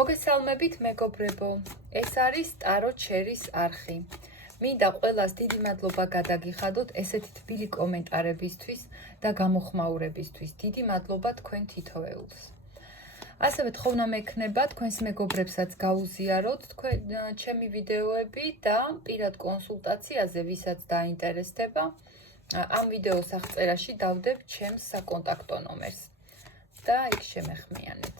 მოგესალმებით მეგობრებო, ეს არის ტარო ჩერის არხი. მინდა ყველას დიდი მადლობა გადაგიხადოთ ესეთი თბილი კომენტარებისთვის და გამოხმაურებისთვის. დიდი მადლობა თქვენ თითოეულს. ასევე თხოვნა მექნება თქვენს მეგობრებსაც გაუზიაროთ ჩემი ვიდეოები და პირად კონსულტაციაზე ვისაც დაინტერესდება, ამ ვიდეოს აღწერაში დავდებ ჩემს საკონტაქტო ნომერს და იქ შემეხმიანეთ.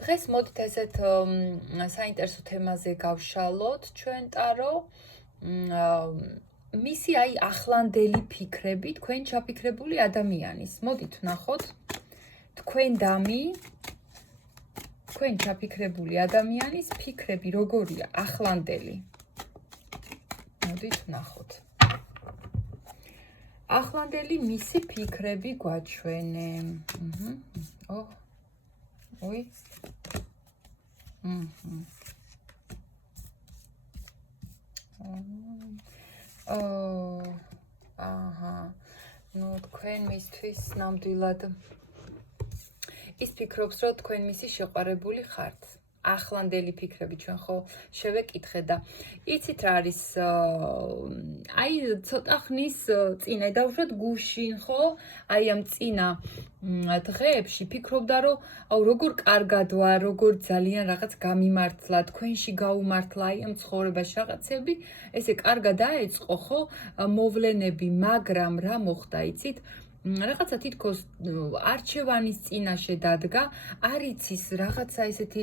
დღეს მოდით ესეთ საინტერესო თემაზე გავშალოთ ჩვენ ტარო. მისი ახლანდელი ფიქრები თქვენ ჩაფიქრებული ადამიანის. მოდით ვნახოთ. თქვენ დამი, თქვენ ჩაფიქრებული ადამიანის ფიქრები როგორია ახლანდელი. მოდით ვნახოთ. ახლანდელი მისი ფიქრები გვაჩვენე. ой. Ну, თქვენ მისთვის ნამდვილად ის ფიქრობს, რომ თქვენ მისი შეყვარებული ხართ. ახლანდელი ფიქრები ჩვენ ხო შევეკითხე და იცით რა არის ცოტა ხნის წინა დაუშვათ გუშინ ხო ამ წინა დღეებში ფიქრობდა რომ როგორ კარგად ვარ, როგორ ძალიან რაღაც გამიმართლა, თქვენში გაუმართლა ამ ცხოვრებაში რაღაცები, ესე კარგად დაეწყო ხო მოვლენები, მაგრამ რა მოხდა იცით? რაღაცა თითქოს არჩევანის წინაშე დადგა, არ იცის რაღაცა ესეთი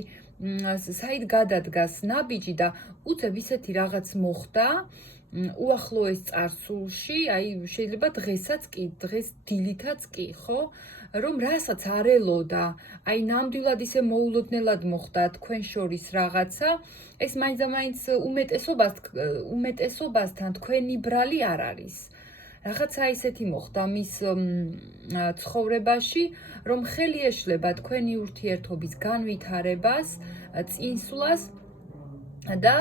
საით გადადგას ნაბიჯი და უცებ ისეთი რაღაც მოხდა უახლოეს წარსულში, შეიძლება დღესაც კი, დღეს დილითაც კი, ხო? რომ რასაც არ ელოდა, ნამდვილად ისე მოულოდნელად მოხდა თქვენ შორის რაღაცა, ეს მაინც უმეტესობასთან თქვენი ბრალი არ არის. რაღაცა ისეთი მოხდა მის ცხოვრებაში, რომ ხელი ეშლება თქვენი ურთიერთობის განვითარებას, წინსვლას და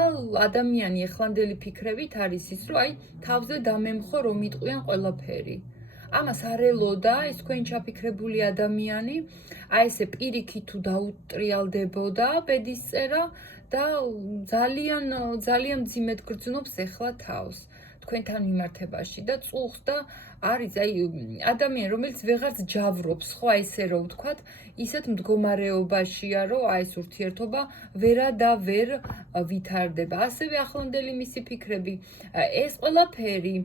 ადამიანი ახლანდელი ფიქრებით არის ის, რომ თავზე დამემხო რომ იტყვიან ყველაფერი. ამას არ ელოდა ეს თქვენ ჩაფიქრებული ადამიანი, ესე პირიქით თუ დაუტრიალდებოდა ბედისწერა და ძალიან მძიმედ გრძნობს ახლა თავს. თქვენთან მიმართებაში და წუხს და არის ადამიანი რომელიც ვეღარც ჯავრობს ხო ესე რომ ვთქვათ ისეთ მდგომარეობაშია რომ ეს ურთიერთობა ვერა და ვერ ვითარდება. ასევე ახლანდელი მისი ფიქრები ეს ყველაფერი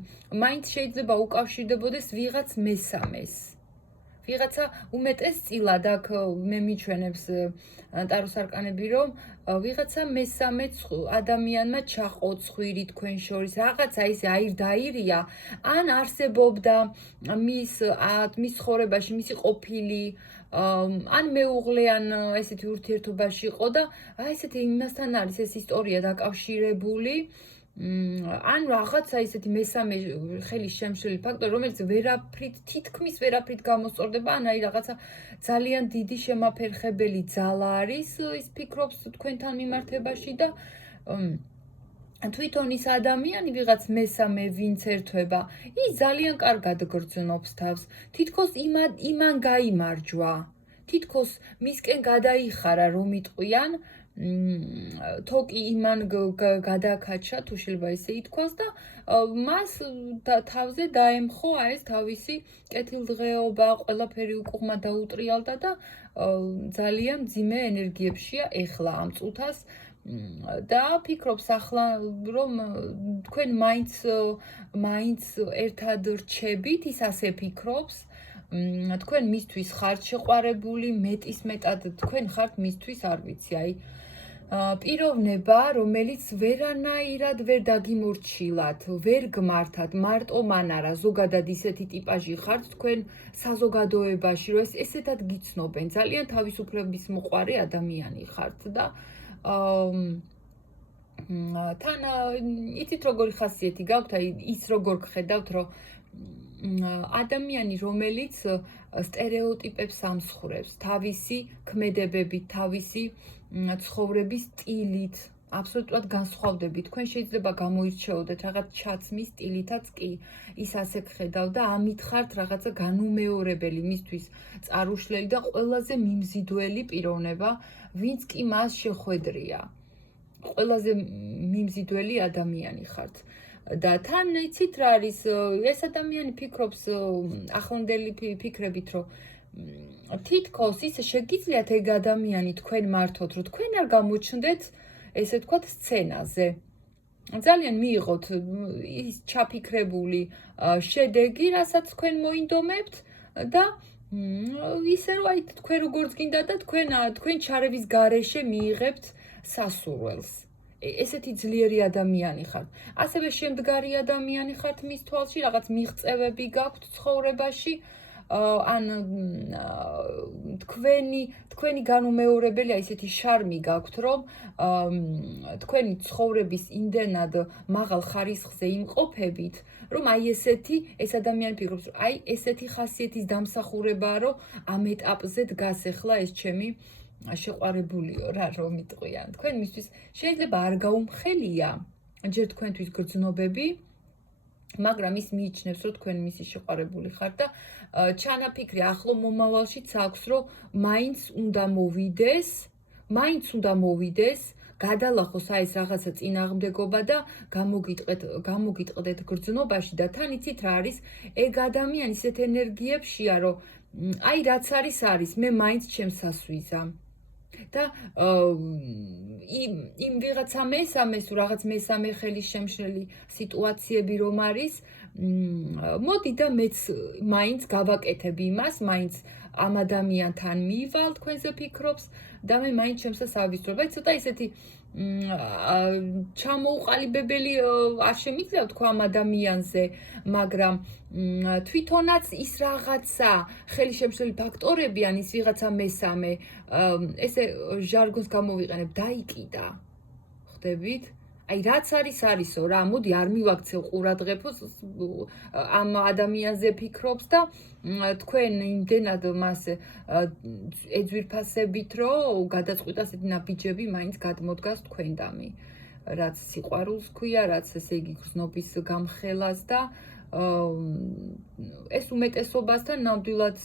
მაინც შეიძლება უკავშირდებოდეს ვიღაც მესამეს. ვიღაცა უმეტესწილად აქ მე მიჩვენებს ტაროს არკანები რომ ვიღაცა მესამე ადამიანმა ჩაყოცხვირი თქვენ შორის რაღაცა ისე აირდაირია ან არსებობდა მის ცხოვრებაში მისი ყოფილი ან მეუღლე ან ესეთი ურთიერთობაში იყო და ესეთი იმასთან არის ეს ისტორია დაკავშირებული ან რაღაცა ისეთი მესამე ხელის შემშლელი ფაქტორი, რომელიც თითქმის ვერაფრით გამოსწორდება, ან რაღაცა ძალიან დიდი შემაფერხებელი ძალა არის, ის ფიქრობს თქვენთან მიმართებაში და თვითონ ის ადამიანი ვიღაც მესამე ვინც ერთვება, ის ძალიან კარგად გრძნობს თავს, თითქოს იმან გაიმარჯვა, თითქოს მისკენ გადაიხარა რომ იტყვიან თოკი იმან გადაკაჩა თუ შეიძლება ისე ითქვას და მას თავზე დაემხო ეს თავისი კეთილდღეობა, ყველაფერი უკუღმა დაუტრიალდა და ძალიან მძიმე ენერგიებშია ეხლა ამ წუთას და ფიქრობს ახლა რომ თქვენ მაინც ერთად რჩებით, ის ასე ფიქრობს. თქვენ მისთვის ხართ შეყვარებული, მეტისმეტად თქვენ ხართ მისთვის არ ვიცი, პიროვნება, რომელიც ვერანაირად ვერ დაგიმორჩილათ, ვერ გმართათ, მარტო მან არა, ზოგადად ისეთი ტიპაჟი ხართ თქვენ საზოგადოებაში, რომ ესეთად გიცნობენ, ძალიან თავისუფლების მოყვარე ადამიანი ხართ და თან იცით როგორი ხასიათი გაქვთ, ის როგორ გხედავთ, რომ ადამიანი, რომელიც სტერეოტიპებს ამსხვრევს, თავისი ქმედებებით, თავისი ცხოვრების სტილით, აბსოლუტურად განსხვავდებით. თქვენ შეიძლება გამოირჩეოდეთ რაღაც ჩაცმის სტილითაც კი ის ასე გხედავ და ამით ხართ რაღაცა განუმეორებელი მისთვის წარუშლელი და ყველაზე მიმზიდველი პიროვნება, ვინც კი მას შეხვედრია. ყველაზე მიმზიდველი ადამიანი ხართ. და თან იცით რა არის, ეს ადამიანი ფიქრობს ახლანდელი ფიქრებით, რომ თითქოს ისე შეგიძლიათ ეგ ადამიანი თქვენ მართოთ, რომ თქვენ არ გამოჩნდეთ ესე თქვათ სცენაზე. ძალიან მიიღოთ ის ჩაფიქრებული შედეგი, რასაც თქვენ მოინდომებთ და ისე რომ აი თქვენ როგორც გინდა და თქვენ ჩარევის გარეშე მიიღებთ სასურველს. ესეთი ძლიერი ადამიანი ხართ. ასევე შემდგარი ადამიანი ხართ მის თვალში, რაღაც მიღწევები გაქვთ ცხოვრებაში. ან თქვენი განუმეორებელი ისეთი შარმი გაქვთ, რომ თქვენი ცხოვრების იმდენად მაღალ ხარისხზე იმყოფებით, რომ აი ეს ადამიანი ფიქრობს, რომ აი ესეთი ხასიათის დამსახურებაა, რომ ამ ეტაპზე დგას ახლა ეს ჩემი შეყვარებულიო რა რომ იტყვიან. თქვენ მისთვის შეიძლება არ გაუმხელია ჯერ თქვენთვის გრძნობები, მაგრამ ის მიიჩნევს, რომ თქვენ მისი შეყვარებული ხართ და ჩანაფიქრი ახლო მომავალშიც აქვს, რომ მაინც უნდა მოვიდეს, გადალახოს აი ეს რაღაცა წინააღმდეგობა და გამოგიტყდეთ გრძნობაში და თან იცით რა არის, ეგ ადამიანი ისეთ ენერგიებშია, რომ აი რაც არის, მე მაინც ჩემს ასვიზამ. და იმ ვიღაცა მესამეს თუ რაღაც მესამე ხელის შემშლელი სიტუაციები რომ არის, მოდი და მეც მაინც გავაკეთებ იმას, მაინც ამ ადამიანთან მივალ, თქვენზე ფიქრობს და მე მაინც ჩემსას ავისწრებ. აი ცოტა ისეთი ჩამოუყალიბებელი არ შემიძლია თქვა ამ ადამიანზე, მაგრამ თვითონაც ის რაღაცა ხელისშემშლელი ფაქტორები ან ის ვიღაცა მესამე, ესე ჟარგონს გამოვიყენებ, დაიკიდა. ხდებით? აი რაც არისო რა, მოდი არ მივაქცევ ყურადღებას ამ ადამიანზე ფიქრობს და თქვენ იმდენად მას ეძვირფასებით, რომ გადაწყვიტა ასეთი ნაბიჯები მაინც გადმოდგას თქვენდამი. რაც სიყვარულს ქვია, რაც ესე იგი გრძნობის გამხელას და ეს უმეტესობასთან ნამდვილად